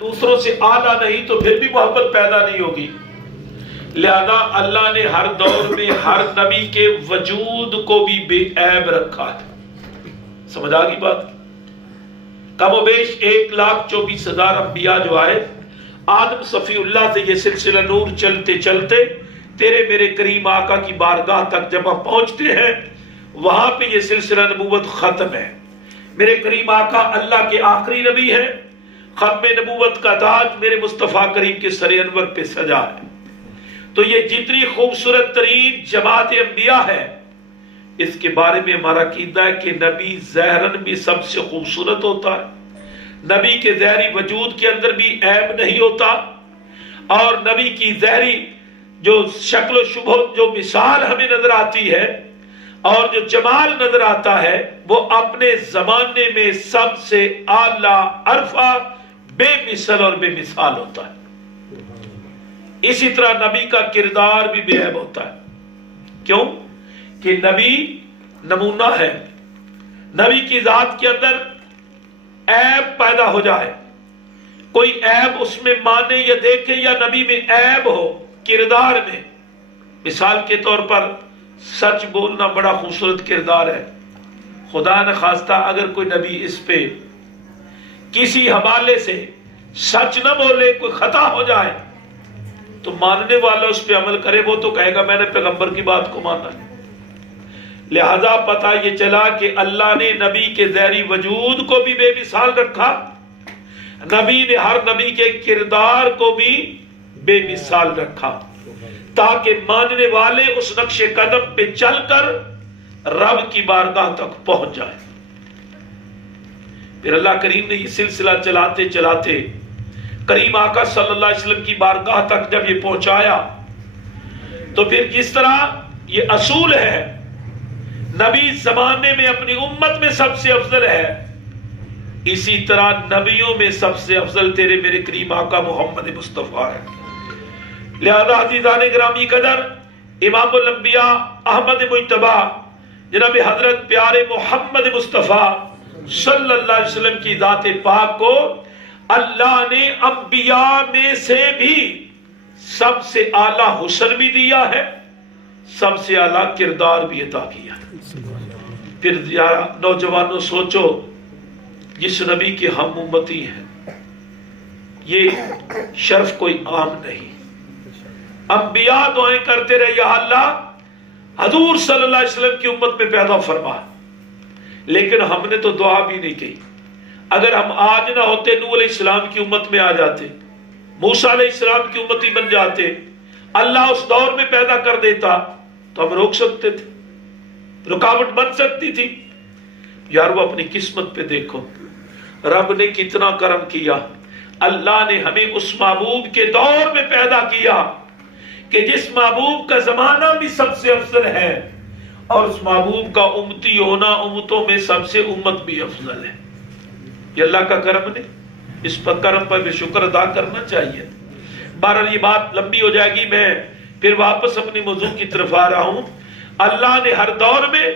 دوسروں سے اعلیٰ نہیں تو پھر بھی محبت پیدا نہیں ہوگی۔ لہذا اللہ نے ہر دور میں ہر نبی کے وجود کو بھی بے عیب رکھا ہے۔ سمجھ آگئی بات؟ کم و بیش 1,24,000 انبیاء جو آئے، آدم صفی اللہ سے یہ سلسلہ نور چلتے چلتے تیرے میرے کریم آقا کی بارگاہ تک جب ہم پہنچتے ہیں، وہاں پہ یہ سلسلہ نبوت ختم ہے۔ میرے کریم آقا اللہ کے آخری نبی ہیں، ختم نبوت کا تاج میرے مصطفیٰ کریم کے سر انور پہ سجا ہے۔ تو یہ جتنی خوبصورت ترین جماعت انبیاء ہے، اس کے بارے میں ہمارا عقیدہ ہے کہ نبی ظاہراً بھی سب سے خوبصورت ہوتا ہے، نبی کے ظاہری وجود کے اندر بھی عیب نہیں ہوتا، اور نبی کی ظاہری جو شکل و شبہ جو مثال ہمیں نظر آتی ہے اور جو جمال نظر آتا ہے، وہ اپنے زمانے میں سب سے اعلیٰ عرفہ بے مثل اور بے مثال ہوتا ہے۔ اسی طرح نبی کا کردار بھی بے عیب ہوتا ہے۔ کیوں؟ کہ نبی نمونہ ہے۔ نبی کی ذات کے اندر عیب پیدا ہو جائے، کوئی عیب اس میں مانے یا دیکھے، یا نبی میں عیب ہو کردار میں، مثال کے طور پر سچ بولنا بڑا خوبصورت کردار ہے۔ خدا نہ خواستہ اگر کوئی نبی اس پہ کسی حوالے سے سچ نہ بولے، کوئی خطا ہو جائے، تو ماننے والا اس پہ عمل کرے، وہ تو کہے گا میں نے پیغمبر کی بات کو مانا ہے۔ لہذا پتہ یہ چلا کہ اللہ نے نبی کے ظاہری وجود کو بھی بے مثال رکھا، نبی نے ہر نبی کے کردار کو بھی بے مثال رکھا، تاکہ ماننے والے اس نقش قدم پہ چل کر رب کی بارگاہ تک پہنچ جائے۔ پھر اللہ کریم نے یہ سلسلہ چلاتے چلاتے کریم آقا صلی اللہ علیہ وسلم کی بارگاہ تک جب یہ پہنچایا، تو پھر کس طرح یہ اصول ہے، نبی زمانے میں اپنی امت میں سب سے افضل ہے، اسی طرح نبیوں میں سب سے افضل تیرے میرے کریم آقا محمد مصطفیٰ ہے۔ لہذا عزیزان گرامی قدر، امام الانبیاء احمد مجتبیٰ جناب حضرت پیارے محمد مصطفیٰ صلی اللہ علیہ وسلم کی ذات پاک کو اللہ نے انبیاء میں سے بھی سب سے اعلیٰ حسن بھی دیا ہے، سب سے اعلیٰ کردار بھی عطا کیا ہے۔ پھر نوجوانوں سوچو، جس نبی کے ہم امتی ہیں، یہ شرف کوئی عام نہیں۔ انبیاء دعائیں کرتے رہے، یا اللہ حضور صلی اللہ علیہ وسلم کی امت میں پیدا فرما، لیکن ہم نے تو دعا بھی نہیں کی۔ اگر ہم آج نہ ہوتے، نوح علیہ السلام کی امت میں آ جاتے، موسیٰ علیہ السلام کی امتی بن جاتے، اللہ اس دور میں پیدا کر دیتا، تو ہم روک سکتے تھے، رکاوٹ بن سکتی تھی۔ یار وہ اپنی قسمت پہ دیکھو، رب نے کتنا کرم کیا، اللہ نے ہمیں اس محبوب کے دور میں پیدا کیا کہ جس محبوب کا زمانہ بھی سب سے افضل ہے، اور اس محبوب کا امتی ہونا امتوں میں سب سے امت بھی افضل ہے۔ یہ اللہ کا کرم نے، اس پر کرم پر بھی شکر ادا کرنا چاہیے۔ بہرحال یہ بات لمبی ہو جائے گی، میں پھر واپس اپنی موضوع کی طرف آ رہا ہوں۔ اللہ نے ہر دور میں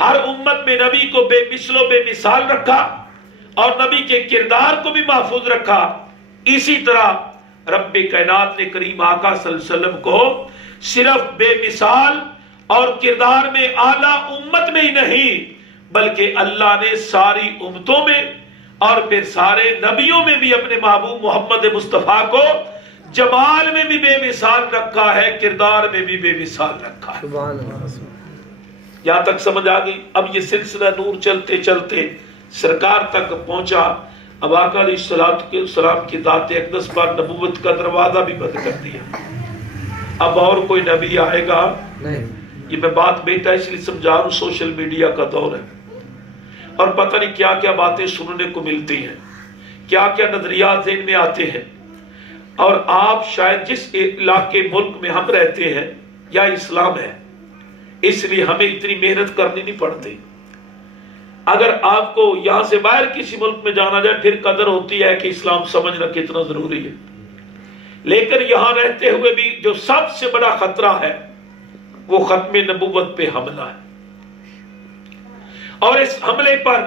ہر امت میں نبی کو بے مثل و بے مثال رکھا، اور نبی کے کردار کو بھی محفوظ رکھا۔ اسی طرح رب کائنات نے کریم آقا صلی اللہ علیہ وسلم کو صرف بے مثال اور کردار میں اعلیٰ امت میں ہی نہیں، بلکہ اللہ نے ساری امتوں میں اور پھر سارے نبیوں میں بھی اپنے محبوب محمد مصطفیٰ کو جمال میں بھی بے مثال رکھا ہے، کردار میں بھی بے مثال رکھا ہے۔ یہاں تک سمجھ آ گئی؟ اب یہ سلسلہ نور چلتے چلتے سرکار تک پہنچا۔ اب آقا علیہ السلام کی ذات اقدس پر نبوت کا دروازہ بھی بند کر دیا، اب اور کوئی نبی آئے گا نہیں۔ یہ میں بات بیٹا اس لیے سمجھا رہا ہوں، سوشل میڈیا کا دور ہے، اور پتہ نہیں کیا کیا باتیں سننے کو ملتی ہیں، کیا کیا نظریات ذہن میں آتے ہیں، اور آپ شاید جس علاقے ملک میں ہم رہتے ہیں یا اسلام ہے، اس لیے ہمیں اتنی محنت کرنی نہیں پڑتی۔ اگر آپ کو یہاں سے باہر کسی ملک میں جانا جائے، پھر قدر ہوتی ہے کہ اسلام سمجھنا کتنا ضروری ہے، لیکن یہاں رہتے ہوئے بھی جو سب سے بڑا خطرہ ہے وہ ختم نبوت پہ حملہ ہے، اور اس حملے پر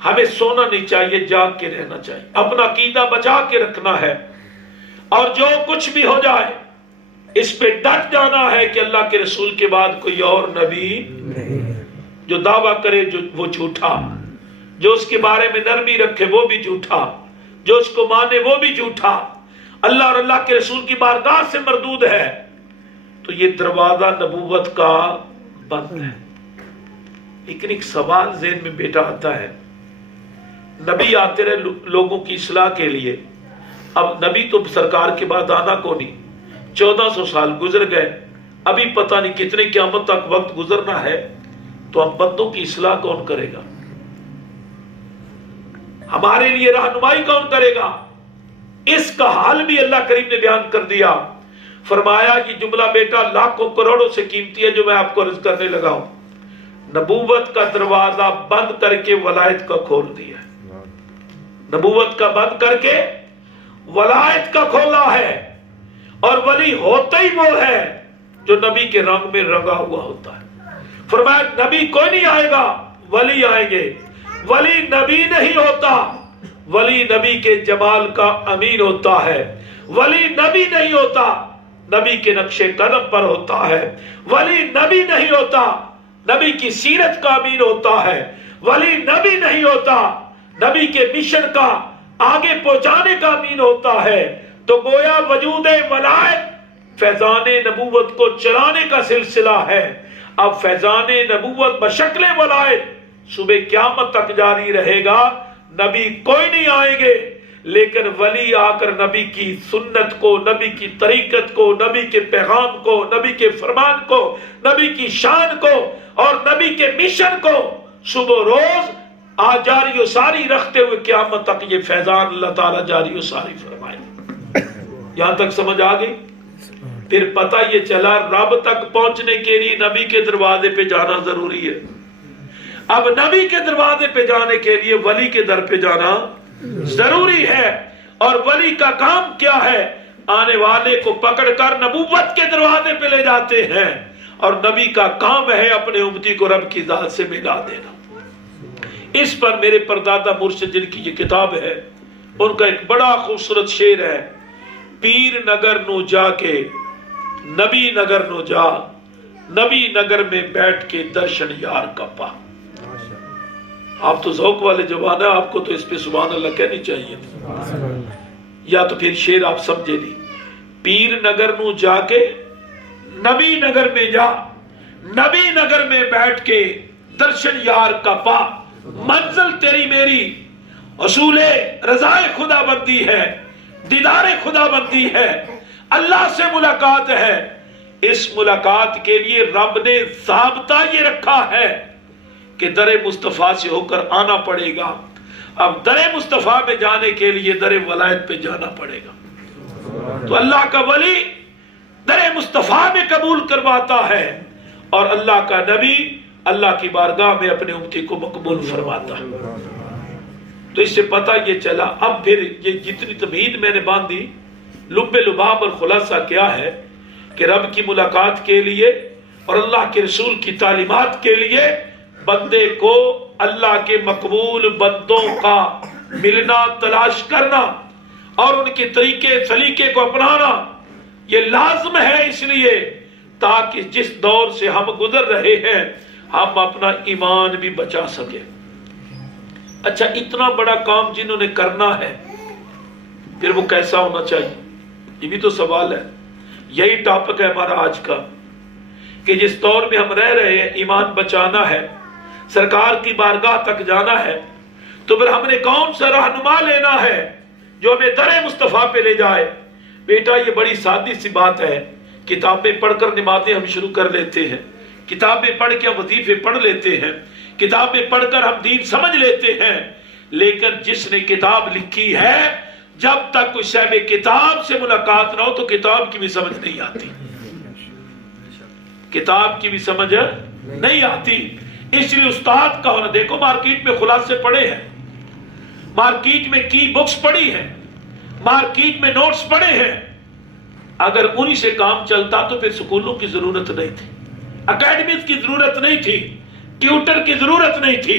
ہمیں سونا نہیں چاہیے، جاگ کے رہنا چاہیے، اپنا عقیدہ بچا کے رکھنا ہے، اور جو کچھ بھی ہو جائے اس پہ ڈٹ جانا ہے کہ اللہ کے رسول کے بعد کوئی اور نبی نہیں۔ جو دعویٰ کرے جو وہ جھوٹا، جو اس کے بارے میں نرمی رکھے وہ بھی جھوٹا، جو اس کو مانے وہ بھی جھوٹا، اللہ اور اللہ کے رسول کی بارگاہ سے مردود ہے، تو یہ دروازہ نبوت کا بند ہے۔ لیکن ایک سوال ذہن میں بیٹا آتا ہے، نبی آتے رہے لوگوں کی اصلاح کے لیے، اب نبی تو سرکار کے بعد آنا کو نہیں، 1400 سال گزر گئے، ابھی پتہ نہیں کتنے قیامت تک وقت گزرنا ہے، تو ہم بندوں کی اصلاح کون کرے گا؟ ہمارے لیے رہنمائی کون کرے گا؟ اس کا حال بھی اللہ کریم نے بیان کر دیا، فرمایا یہ جملہ بیٹا لاکھوں کروڑوں سے قیمتی ہے جو میں آپ کو عرض کرنے لگا ہوں۔ نبوت کا دروازہ بند کر کے ولایت کا کھول دیا، نبوت کا بند کر کے ولایت کا کھولا ہے، اور ولی ہوتا ہی وہ ہے جو نبی کے رنگ میں رنگا ہوا ہوتا ہے۔ فرمایا نبی کوئی نہیں آئے گا، ولی آئیں گے۔ ولی نبی نہیں ہوتا، ولی نبی کے جمال کا امین ہوتا ہے۔ ولی نبی نہیں ہوتا، نبی کے نقش قدم پر ہوتا ہے۔ ولی نبی نہیں ہوتا، نبی کی سیرت کا امین ہوتا ہے۔ ولی نبی نہیں ہوتا، نبی کے مشن کا آگے پہنچانے کا امین ہوتا ہے۔ تو گویا وجود ولایت فیضان نبوت کو چلانے کا سلسلہ ہے۔ اب فیضان نبوت بشکل ولایت صبح قیامت تک جاری رہے گا، نبی کوئی نہیں آئیں گے، لیکن ولی آ کر نبی کی سنت کو، نبی کی طریقت کو، نبی کے پیغام کو، نبی کے فرمان کو، نبی کی شان کو اور نبی کے مشن کو صبح روز آج جاری و ساری رکھتے ہوئے قیامت تک یہ فیضان اللہ تعالیٰ جاری و ساری فرمائے۔ یہاں تک سمجھ آ گئی؟ پھر پتہ یہ چلا رب تک پہنچنے کے لیے نبی کے دروازے پہ جانا ضروری ہے۔ اب نبی کے دروازے پہ جانے کے لیے ولی کے در پہ جانا ضروری ہے، اور ولی کا کام کیا ہے؟ آنے والے کو پکڑ کر نبوت کے دروازے پہ لے جاتے ہیں، اور نبی کا کام ہے اپنے امتی کو رب کی ذات سے ملا دینا۔ اس پر میرے پردادا مرشد جن کی یہ کتاب ہے، ان کا ایک بڑا خوبصورت شعر ہے، پیر نگر نو جا کے نبی نگر نو جا، نبی نگر میں بیٹھ کے درشن یار کا پا۔ آپ تو ذوق والے جوان ہیں، آپ کو تو اس پہ سبحان اللہ کہنی چاہیے، یا تو پھر شعر آپ سمجھے نہیں۔ پیر نگر نو جا کے نبی نگر میں جا، نبی نگر میں بیٹھ کے درشن یار کا پا، منزل تیری میری اصول رضا خدا بندی ہے، دیدار خدا بندی ہے، اللہ سے ملاقات ہے۔ اس ملاقات کے لیے رب نے ضابطہ یہ رکھا ہے کہ در مصطفیٰ سے ہو کر آنا پڑے گا۔ اب در مصطفیٰ میں جانے کے لیے در ولایت پہ جانا پڑے گا۔ تو اللہ کا ولی در مصطفیٰ میں قبول کرواتا ہے، اور اللہ کا نبی اللہ کی بارگاہ میں اپنے امتی کو مقبول فرماتا ہے۔ تو اس سے پتہ یہ چلا، اب پھر یہ جتنی تمہید میں نے باندھی، لب لباب اور خلاصہ کیا ہے کہ رب کی ملاقات کے لیے اور اللہ کے رسول کی تعلیمات کے لیے بندے کو اللہ کے مقبول بندوں کا ملنا، تلاش کرنا اور ان کے طریقے سلیقے کو اپنانا یہ لازم ہے، اس لیے تاکہ جس دور سے ہم گزر رہے ہیں ہم اپنا ایمان بھی بچا سکیں۔ اچھا، اتنا بڑا کام جنہوں نے کرنا ہے پھر وہ کیسا ہونا چاہیے؟ یہ بھی تو سوال ہے۔ یہی ٹاپک ہے ہمارا آج کا، کہ جس دور میں ہم رہ رہے ہیں ایمان بچانا ہے، سرکار کی بارگاہ تک جانا ہے، تو پھر ہم نے کون سا رہنما لینا ہے جو ہمیں در مصطفیٰ پہ لے جائے؟ بیٹا یہ بڑی سادی سی بات ہے، کتابیں پڑھ کر نمازیں ہم شروع کر لیتے ہیں، کتابیں پڑھ کے ہم وظیفے پڑھ لیتے ہیں، کتابیں پڑھ کر ہم دین سمجھ لیتے ہیں، لیکن جس نے کتاب لکھی ہے جب تک کوئی صاحب کتاب سے ملاقات نہ ہو تو کتاب کی بھی سمجھ نہیں آتی، کتاب کی بھی سمجھ نہیں آتی۔ اس لیے استاد کا ہونا، دیکھو مارکیٹ میں خلاصے پڑے ہیں، مارکیٹ میں کی بکس پڑی ہیں، مارکیٹ میں نوٹس پڑے ہیں، اگر انہی سے کام چلتا تو پھر سکولوں کی ضرورت نہیں تھی، اکیڈمیز کی ضرورت نہیں تھی، ٹیوٹر کی ضرورت نہیں تھی،